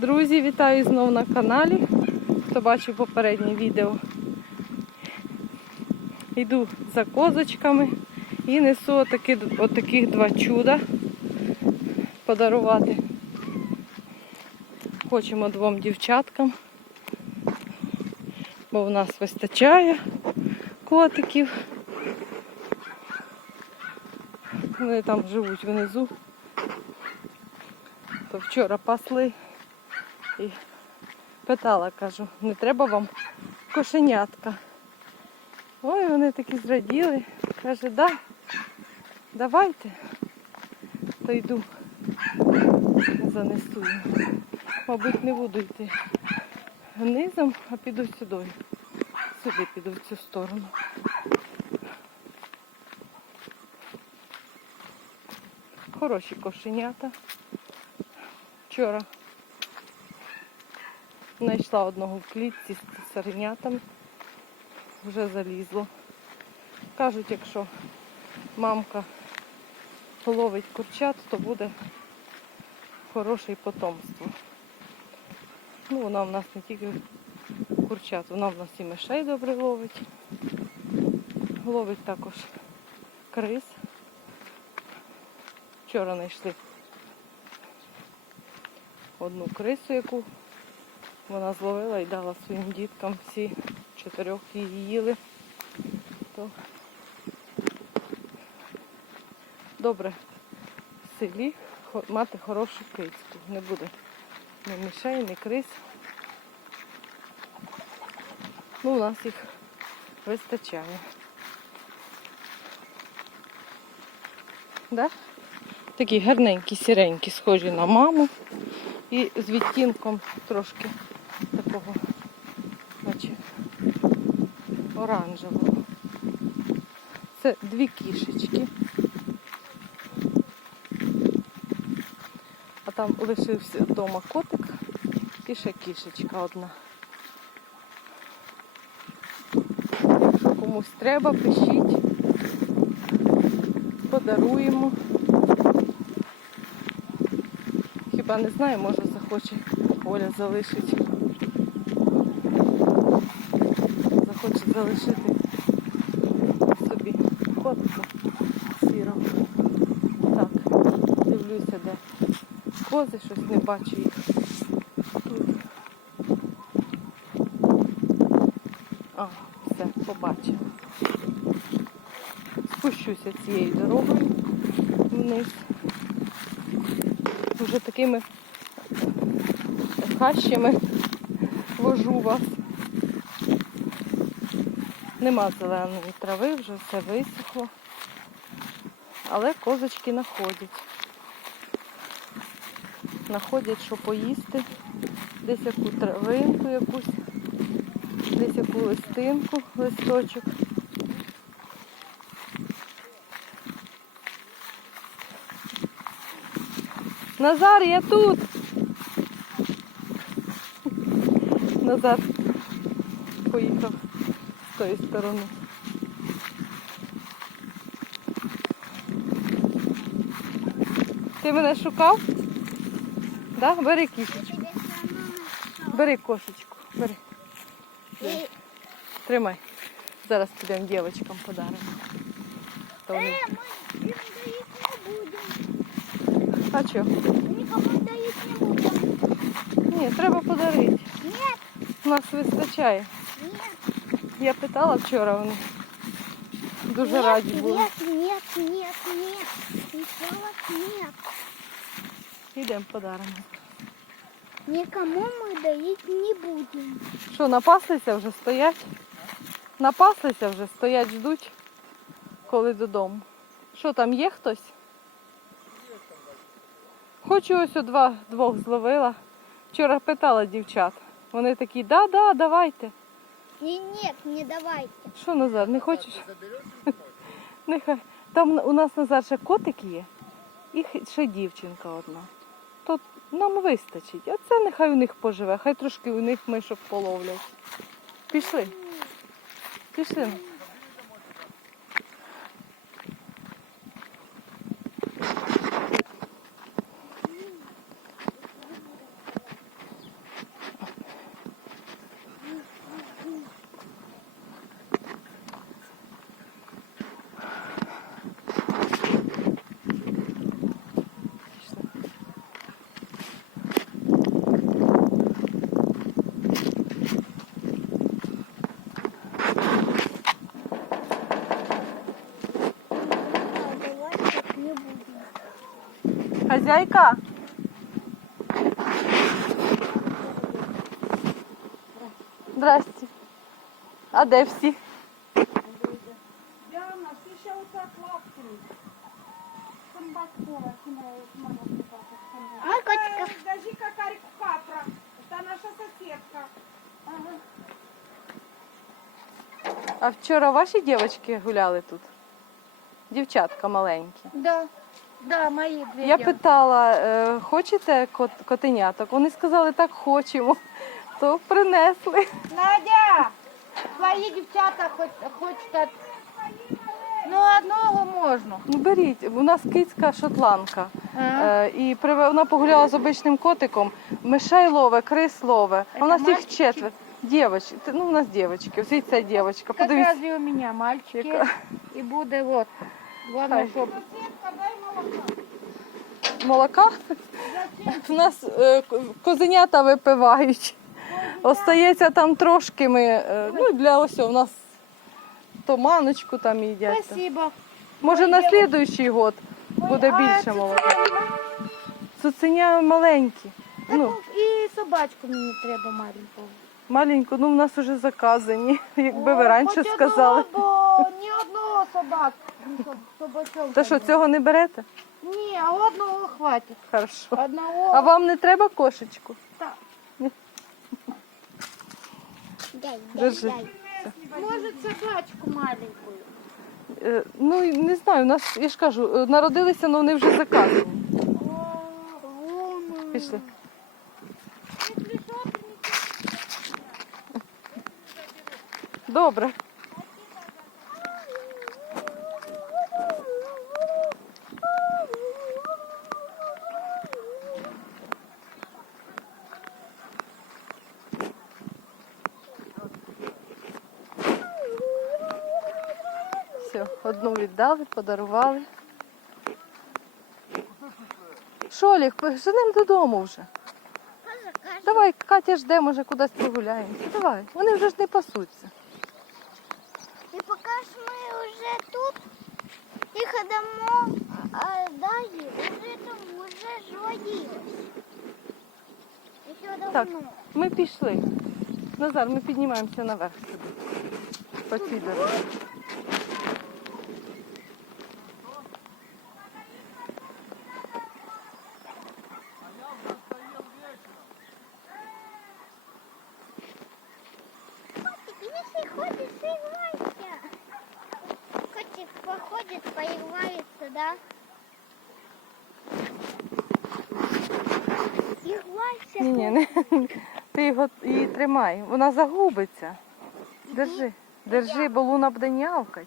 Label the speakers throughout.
Speaker 1: Друзі, вітаю знову на каналі. Хто бачив попереднє відео. Йду за козочками і несу отакі, отаких два чуда подарувати. Хочемо двом дівчаткам, бо в нас вистачає котиків. Вони там живуть внизу. То вчора пасли і питала, кажу, не треба вам кошенятка. Ой, вони такі зраділи. Каже, да, давайте. То йду, занесу. Мабуть, не буду йти низом, а піду сюди. Сюди піду в цю сторону. Хороші кошенята. Вчора знайшла одного в клітці з цесаренятами. Вже залізло. Кажуть, якщо мамка ловить курчат, то буде хороше потомство. Ну, вона в нас не тільки курчат, вона в нас і мишей добре ловить. Ловить також крис. Вчора знайшли одну крису, яку вона зловила і дала своїм діткам всі чотирьох її їли. То добре в селі мати хорошу кицьку. Не буде ні мишей, ні крис. Ну, у нас їх вистачає. Да? Такі гарненькі, сіренькі, схожі на маму. І з відтінком трошки такого, наче оранжевого. Це дві кішечки. А там лишився вдома котик і ще кішечка одна. Якщо комусь треба, пишіть, подаруємо. Хіба не знаю, може захоче Оля залишить. Захоче залишити собі котика сірого. Так, дивлюся, де кози, щось не бачу їх. Тут. А, все, побачила. Спущуся цією дорогою вниз. Вже такими хащами вожу вас. Нема зеленої трави, вже все висохло. Але козочки находять. Находять, що поїсти. Десь яку травинку якусь, десь яку листинку, листочок. Назар, я тут. Назар поїхав з тої сторони. Ти мене шукав? Да? Бери кішечку. Бери кошечку. Бери.
Speaker 2: Э,
Speaker 1: Тримай. Зараз підемо дівчатам подаримо. То вони-
Speaker 2: Э, мы им дарить не будем.
Speaker 1: А що?
Speaker 2: Никому дарить не будем.
Speaker 1: Ні, треба подарити.
Speaker 2: Нет,
Speaker 1: У нас вистачає. Я питала вчора, вони дуже
Speaker 2: нет,
Speaker 1: раді були.
Speaker 2: Нет, нет, нет, нет. Сначала нет.
Speaker 1: Йдемо подаримо.
Speaker 2: Никому мы дарить не будем.
Speaker 1: Що, напаслися вже стоять? Напаслися вже, стоять, ждуть, коли додому. Що там є хтось? Хочу ось о два двох зловила. Вчора питала дівчат. Вони такі, да, да, давайте.
Speaker 2: И ні, не давайте.
Speaker 1: Що, Назар, не хочеш? Нехай. Там у нас Назар ще котик є, і ще дівчинка одна. То нам вистачить. А це нехай у них поживе, хай трошки у них мишок половлять. Пішли. Пішли. Зяйка. Здрасте. А де всі?
Speaker 2: Діана, ти ще отак лапкою. Ой, котика.
Speaker 3: Даже какарику капра. Это наша соседка.
Speaker 1: А вчора ваші дівчатки гуляли тут? Дівчатка маленькі.
Speaker 2: Да, да, мої дві.
Speaker 1: Я питала, е, хочете кот, котеняток? Вони сказали, так хочемо. То принесли.
Speaker 2: Надя, твої дівчата хоч, хочуть. Ну, одного можна.
Speaker 1: Ну беріть, у нас кицька шотландка. Е, і приве- вона погуляла з обичним котиком. Мишей лове, крис лове. А у нас їх
Speaker 2: мальчики?
Speaker 1: четверо. Дівочки, ну у нас дівчатки, ось і ця дівчинка.
Speaker 2: Как
Speaker 1: Подивіться.
Speaker 2: раз і у мене мальчики. І буде от. Главное,
Speaker 1: Хай.
Speaker 3: дай молока.
Speaker 1: У нас е, козенята випивають. Остається там трошки ми, е, ну для ось у нас то маночку там їдять.
Speaker 2: спасибо.
Speaker 1: Може на слідуючий год буде більше молока. Цуценя маленькі.
Speaker 2: Ну, і собачку мені треба маленьку.
Speaker 1: маленьку, ну в нас вже заказані, якби ви раніше сказали.
Speaker 2: Бо ні одного собак. Ну, щоб собачонка
Speaker 1: То що, цього не берете?
Speaker 2: Ні, а одного хватить.
Speaker 1: Хорошо.
Speaker 2: Одного.
Speaker 1: А вам не треба кошечку?
Speaker 2: Так.
Speaker 1: Держи.
Speaker 2: Може собачку маленьку.
Speaker 1: Е, Ну, і не знаю, у нас, я ж кажу, е, народилися, але вони вже заказані. Пішли. Добре. Все, одну віддали, подарували. Олег, женемо додому вже. Давай, Катя жде, може кудись прогуляємося. Давай. Вони вже ж не пасуться.
Speaker 4: І поки ж ми вже тут, їх дамо, а далі вже там вже ж водилось. І ще давно.
Speaker 1: Так. Ми пішли. Назар, ми піднімаємося наверх. По цій дорозі.
Speaker 4: Котик, если ходишь, играйся. Котик походит, поиграется, да? Играйся.
Speaker 1: Ні, ні, не. Ти його її тримай. Вона загубиться. Держи. Держи, бо луна буде нявкать.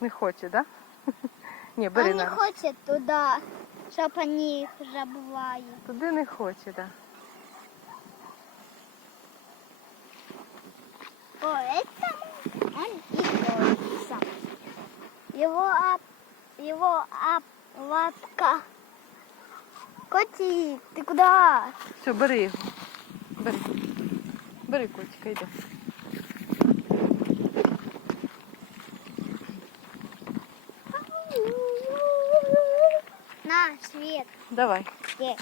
Speaker 1: Не хоче. Да? Ні, бери
Speaker 4: Он не
Speaker 1: на.
Speaker 4: хочет туда, чтоб они забывали.
Speaker 1: Туди не хоче, так. Да.
Speaker 4: О, это он играется. Его ап, его ап, лапка. Котик, ты куда?
Speaker 1: Все, бери його. Бери. Бери котика, йди.
Speaker 4: На, свет.
Speaker 1: Давай.
Speaker 4: Где?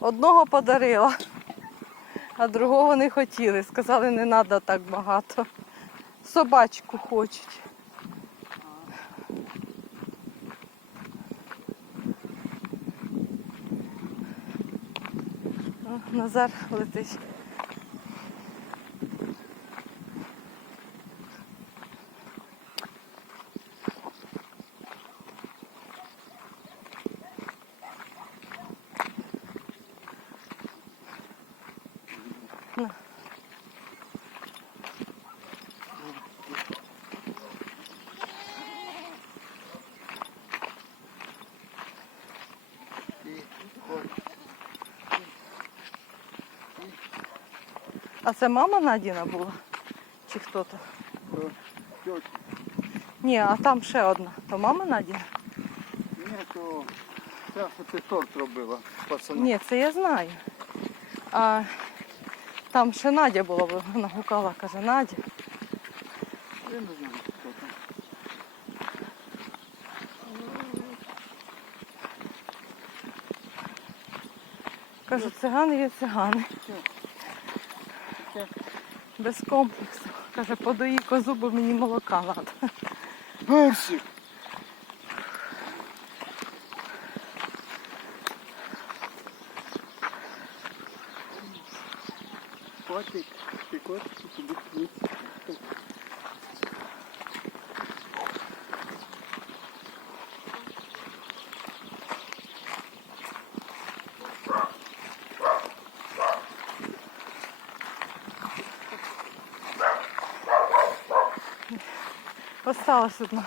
Speaker 1: Одного подарила, а другого не хотіли. Сказали, не треба так багато. Собачку хочуть. Назар летить. гарно. А це мама Надіна була? Чи хто то? Ні, а там ще одна. То мама Надіна?
Speaker 5: Ні, то це що торт робила, пацану.
Speaker 1: Ні, це я знаю. А там ще Надя була, вона гукала, каже, Надя.
Speaker 5: Я не знаю, хто там.
Speaker 1: Кажу, цигани є цигани. Без комплексу. Каже, подої козу, бо мені молока треба.
Speaker 5: Персик! Котик, ти котик, тобі квіт.
Speaker 1: Осталась одна.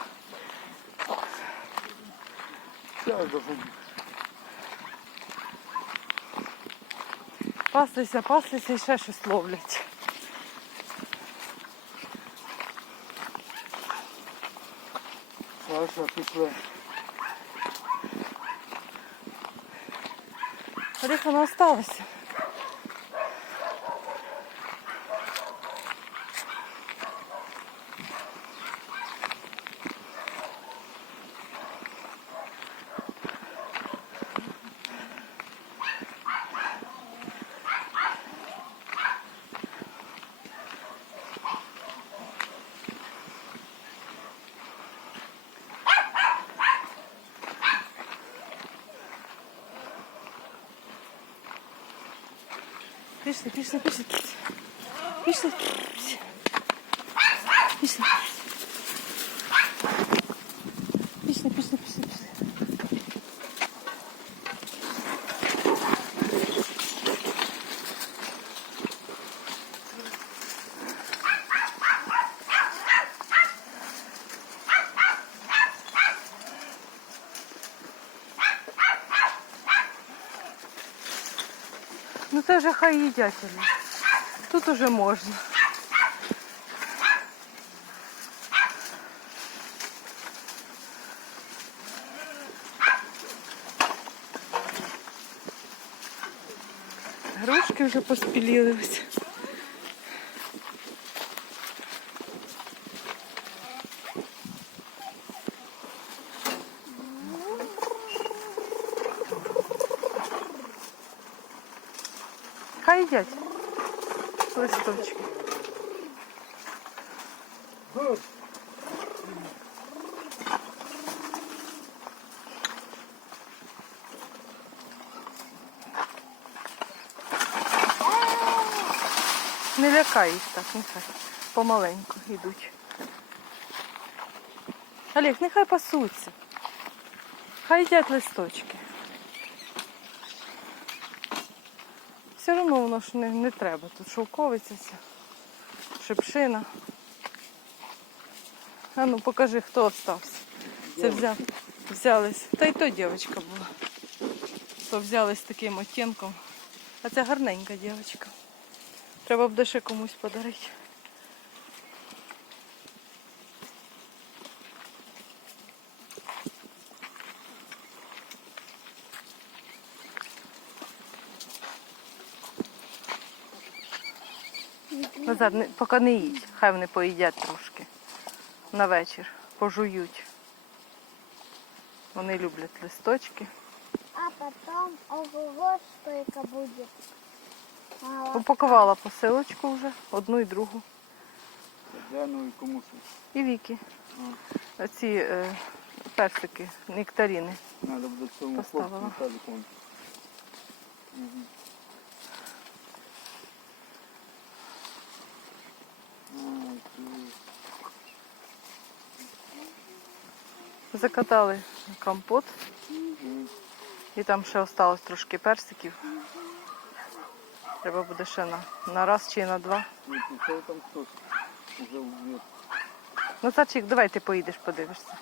Speaker 5: Зараз должен
Speaker 1: Паслися, паслися і ще щось ловлять.
Speaker 5: Саша пішла.
Speaker 1: Ріха не осталася. Пішли, пішли. Пішли. Пішли. Ну це вже хай їдять. Тут уже можна. Грушки вже поспіліли Хай їдять. Листочки. Не лякай їх так, нехай. Помаленьку йдуть. Олег, нехай пасуться. Хай їдять листочки. Все одно воно ж не, не треба. Тут шовковиця ця, шипшина. А ну покажи, хто остався. Це взяв, взялись. Та й то дівчинка була. То взялись таким оттінком. А це гарненька дівчинка. Треба буде ще комусь подарити. Назар, не, поки не їдь, хай вони поїдять трошки. На вечір. Пожують. Вони люблять листочки.
Speaker 4: А потом, ого, сколько будет. Мало.
Speaker 1: Упакувала посилочку вже, одну і другу.
Speaker 5: Дену і комусь.
Speaker 1: І віки. Ці е, персики, нектаріни.
Speaker 5: Надо буде цьому
Speaker 1: Поставила.
Speaker 5: хлопцю телефон.
Speaker 1: Закатали компот. І там ще осталось трошки персиків. Треба буде ще на, на раз чи на два. Ну, Сарчик, давай ти поїдеш, подивишся.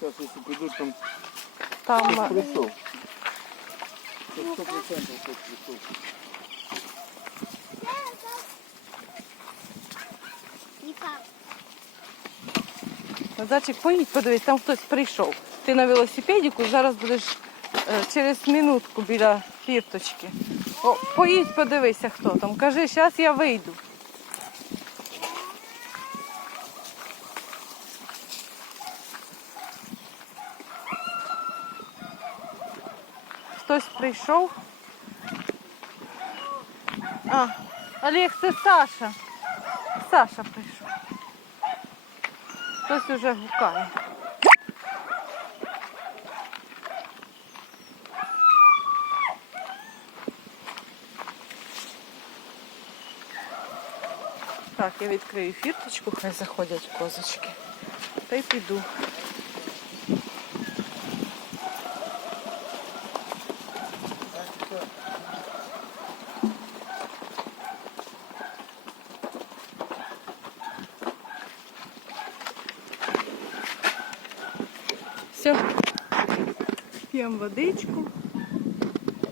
Speaker 5: Зараз якщо підуть, там
Speaker 1: Там
Speaker 5: прийшов. Це 100% хтось прийшов.
Speaker 1: Назарчик, поїдь, подивись, там хтось прийшов. Ти на велосипедіку, зараз будеш е, через минутку біля фірточки. О, поїдь, подивися, хто там. Кажи, зараз я вийду. Хтось прийшов. А, Олег, це Саша. Саша прийшов. Хтось уже гукає. Так, я відкрию фірточку, хай заходять козочки. Та й піду. Все. П'ємо водичку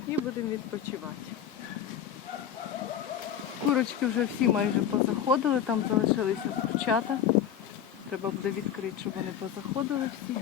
Speaker 1: і будемо відпочивати. Курочки вже всі майже позаходили, там залишилися курчата. Треба буде відкрити, щоб вони позаходили всі.